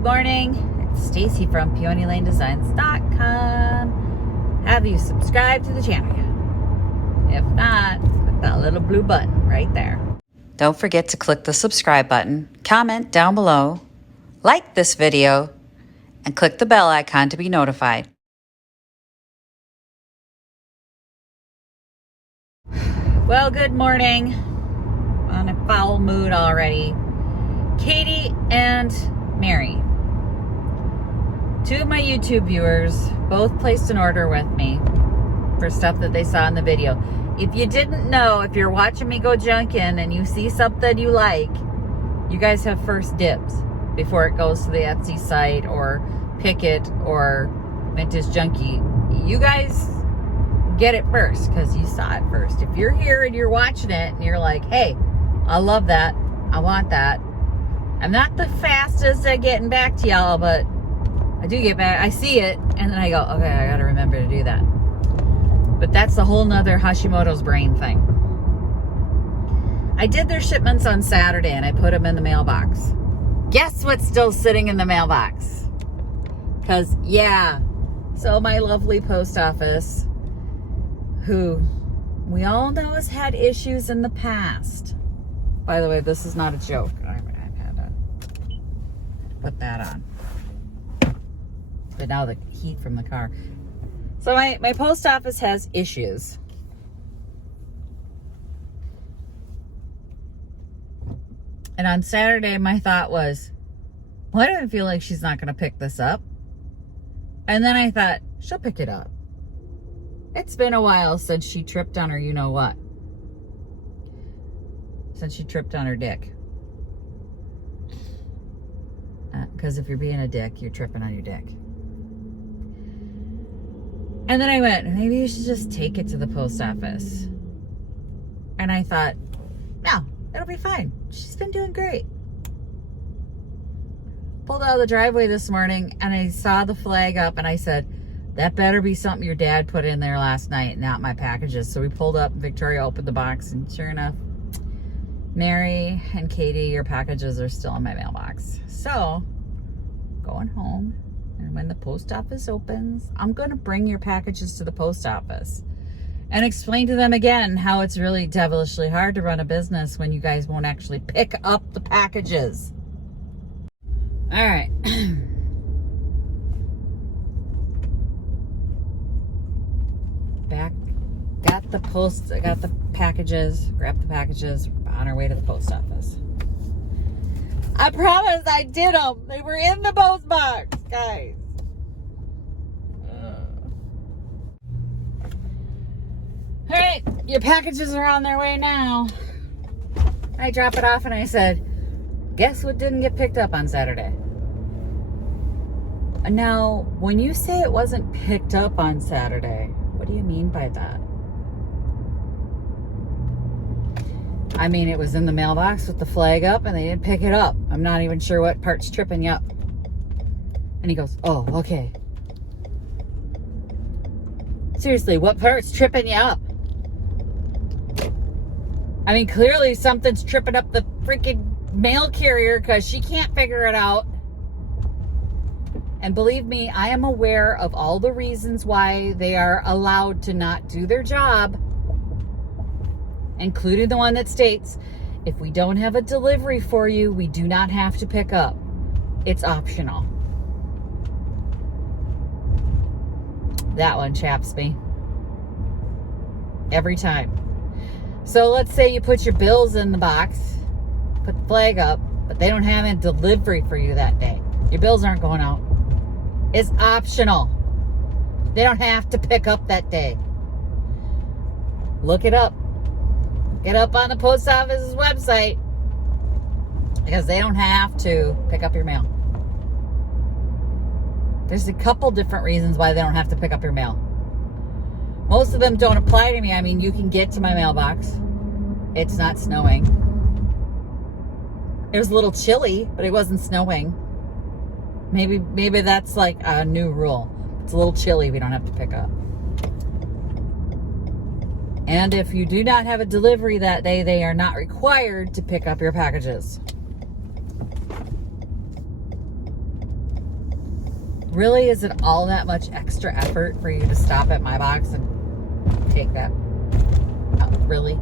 Good morning. It's Stacy from PeonyLaneDesigns.com. Have you subscribed to the channel yet? If not, click that little blue button right there. Don't forget to click the subscribe button, comment down below, like this video, and click the bell icon to be notified. Well, good morning. On a foul mood already. Katie and Mary, two of my YouTube viewers, both placed an order with me for stuff that they saw in the video. If you didn't know, if you're watching me go junkin' and you see something you like, you guys have first dibs before it goes to the Etsy site or Picket or Vintage Junkie. You guys get it first because you saw it first. If you're here and you're watching it and you're like, hey, I love that, I want that. I'm not the fastest at getting back to y'all, but I do get back. I see it, and then I go, okay, I gotta remember to do that. But that's a whole nother Hashimoto's brain thing. I did their shipments on Saturday, and I put them in the mailbox. Guess what's still sitting in the mailbox? Because, yeah, so my lovely post office, who we all know has had issues in the past. By the way, this is not a joke. I've had to put that on. But now the heat from the car. So my post office has issues. And on Saturday, my thought was, well, I don't feel like she's not going to pick this up. And then I thought, she'll pick it up. It's been a while since she tripped on her you-know-what. Since she tripped on her dick. Because if you're being a dick, you're tripping on your dick. And then I went, maybe you should just take it to the post office. And I thought, no, it'll be fine. She's been doing great. Pulled out of the driveway this morning and I saw the flag up and I said, that better be something your dad put in there last night, not my packages. So we pulled up and Victoria opened the box and sure enough, Mary and Katie, your packages are still in my mailbox. So, going home, and when the post office opens, I'm going to bring your packages to the post office and explain to them again how it's really devilishly hard to run a business when you guys won't actually pick up the packages. All right. I got the packages, grabbed the packages, on our way to the post office. I promise I did them. They were in the post box, guys. All right, your packages are on their way now. I drop it off and I said, guess what didn't get picked up on Saturday? Now, when you say it wasn't picked up on Saturday, what do you mean by that? I mean, it was in the mailbox with the flag up and they didn't pick it up. I'm not even sure what part's tripping you up. And he goes, oh, okay. Seriously, what part's tripping you up? I mean, clearly something's tripping up the freaking mail carrier because she can't figure it out. And believe me, I am aware of all the reasons why they are allowed to not do their job, including the one that states, if we don't have a delivery for you, we do not have to pick up. It's optional. That one chaps me. Every time. So let's say you put your bills in the box, put the flag up, but they don't have a delivery for you that day. Your bills aren't going out. It's optional. They don't have to pick up that day. Look it up. Get up on the post office's website because they don't have to pick up your mail. There's a couple different reasons why they don't have to pick up your mail. Most of them don't apply to me. I mean, you can get to my mailbox. It's not snowing. It was a little chilly, but it wasn't snowing. Maybe that's like a new rule. It's a little chilly, we don't have to pick up. And if you do not have a delivery that day, they are not required to pick up your packages. Really, is it all that much extra effort for you to stop at my box and take that out? Really?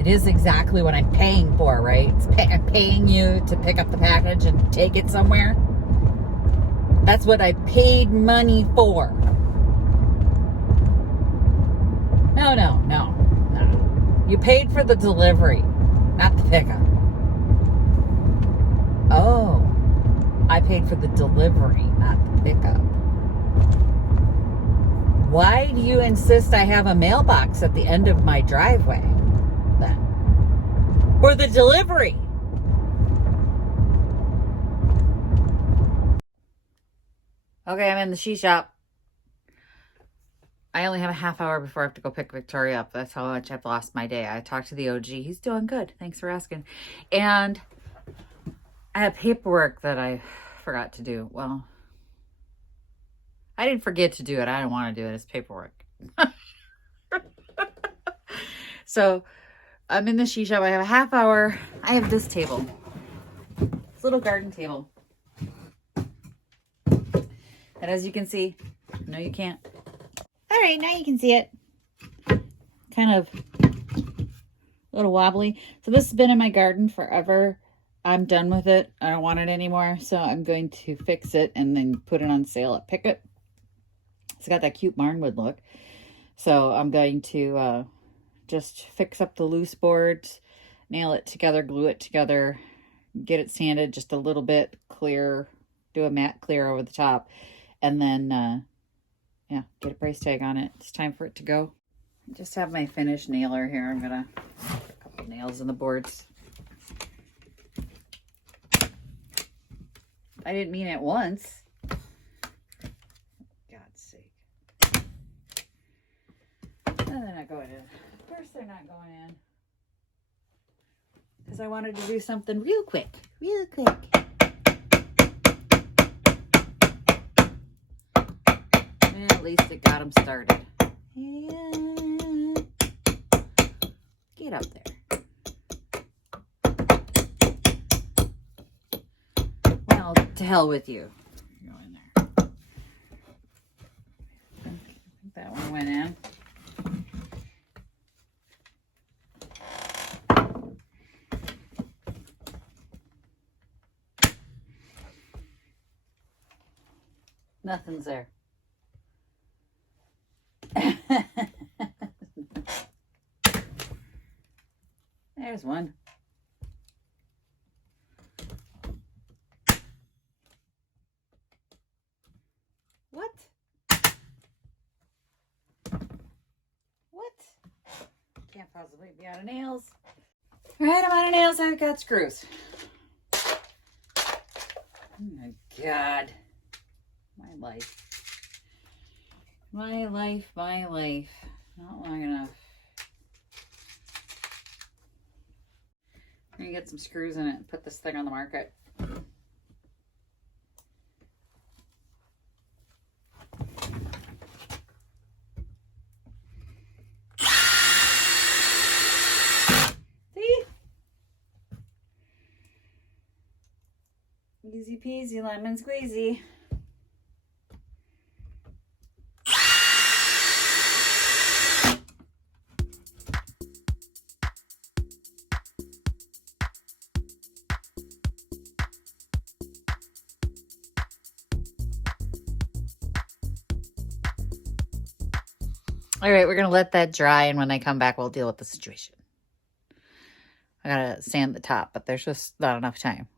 It is exactly what I'm paying for, right? I'm paying you to pick up the package and take it somewhere. That's what I paid money for. No. You paid for the delivery, not the pickup. Oh, I paid for the delivery, not the pickup. Why do you insist I have a mailbox at the end of my driveway then? For the delivery. Okay, I'm in the she shop. I only have a half hour before I have to go pick Victoria up. That's how much I've lost my day. I talked to the OG. He's doing good. Thanks for asking. And I have paperwork that I forgot to do. Well, I didn't forget to do it. I don't want to do it. It's paperwork. So I'm in the she shop. I have a half hour. I have this table. This little garden table. And as you can see, no, you can't. All right, now you can see it. Kind of a little wobbly. So this has been in my garden forever. I'm done with it. I don't want it anymore. So I'm going to fix it and then put it on sale at Picket. It's got that cute barnwood look. So I'm going to just fix up the loose boards, nail it together, glue it together, get it sanded just a little bit, clear, do a matte clear over the top, and then yeah, get a price tag on it. It's time for it to go. I just have my finished nailer here. I'm gonna put a couple nails in the boards. I didn't mean it once. God's sake. No, they're not going in. Of course they're not going in. Because I wanted to do something real quick. Real quick. And at least it got them started. Yeah. Get up there. Well, to hell with you. Go in there. I think that one went in. Nothing's there. There's one. What? What? Can't possibly be out of nails. All right, I'm out of nails. I've got screws. Oh my God. My life. My life, my life. Not long enough. I'm gonna get some screws in it and put this thing on the market. See? Easy peasy, lemon squeezy. All right, we're going to let that dry, and when I come back, we'll deal with the situation. I got to sand the top, but there's just not enough time.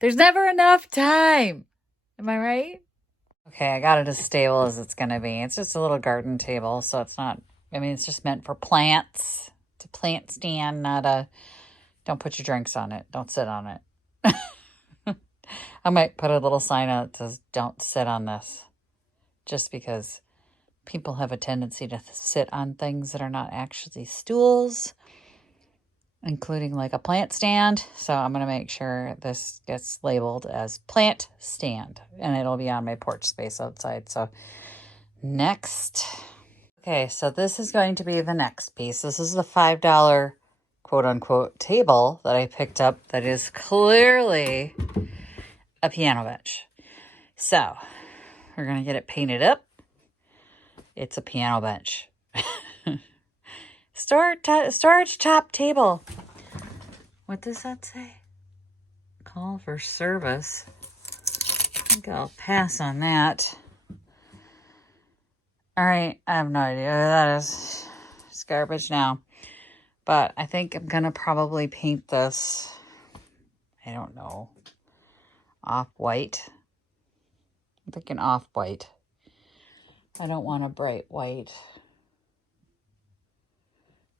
There's never enough time. Am I right? Okay, I got it as stable as it's going to be. It's just a little garden table, so it's not, I mean, it's just meant for plants. It's a plant stand, not a, don't put your drinks on it. Don't sit on it. I might put a little sign out that says, don't sit on this. Just because people have a tendency to sit on things that are not actually stools, including like a plant stand. So I'm going to make sure this gets labeled as plant stand, and it'll be on my porch space outside. So next. Okay, so this is going to be the next piece. This is the $5 quote unquote table that I picked up that is clearly a piano bench. So we're going to get it painted up. It's a piano bench. Storage top table. What does that say? Call for service. I think I'll pass on that. All right, I have no idea what that is. It's garbage now. But I think I'm going to probably paint this, I don't know, off-white. I'm thinking off-white. I don't want a bright white.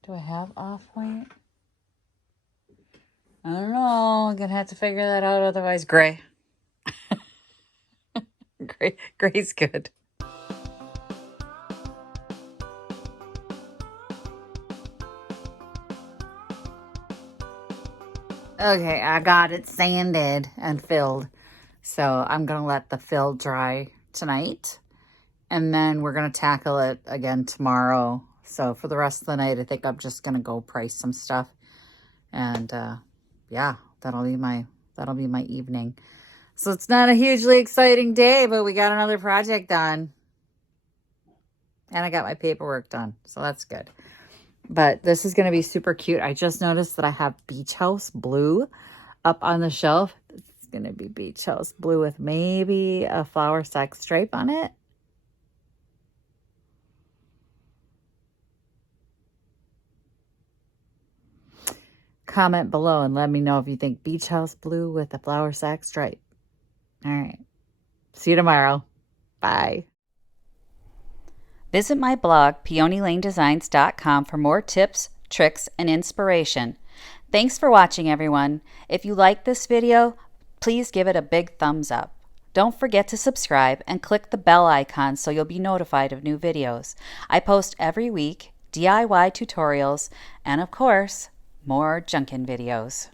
Do I have off-white? I don't know. I'm going to have to figure that out. Otherwise, gray. Gray's good. Okay, I got it sanded and filled. So I'm going to let the fill dry tonight. And then we're going to tackle it again tomorrow. So for the rest of the night, I think I'm just going to go price some stuff. And yeah, that'll be my evening. So it's not a hugely exciting day, but we got another project done. And I got my paperwork done. So that's good. But this is going to be super cute. I just noticed that I have Beach House Blue up on the shelf. It's going to be Beach House Blue with maybe a flower sack stripe on it. Comment below and let me know if you think Beach House Blue with a flower sack stripe. All right. See you tomorrow. Bye. Visit my blog, peonylanedesigns.com, for more tips, tricks, and inspiration. Thanks for watching, everyone. If you like this video, please give it a big thumbs up. Don't forget to subscribe and click the bell icon so you'll be notified of new videos. I post every week, DIY tutorials, and of course, more Junkin videos.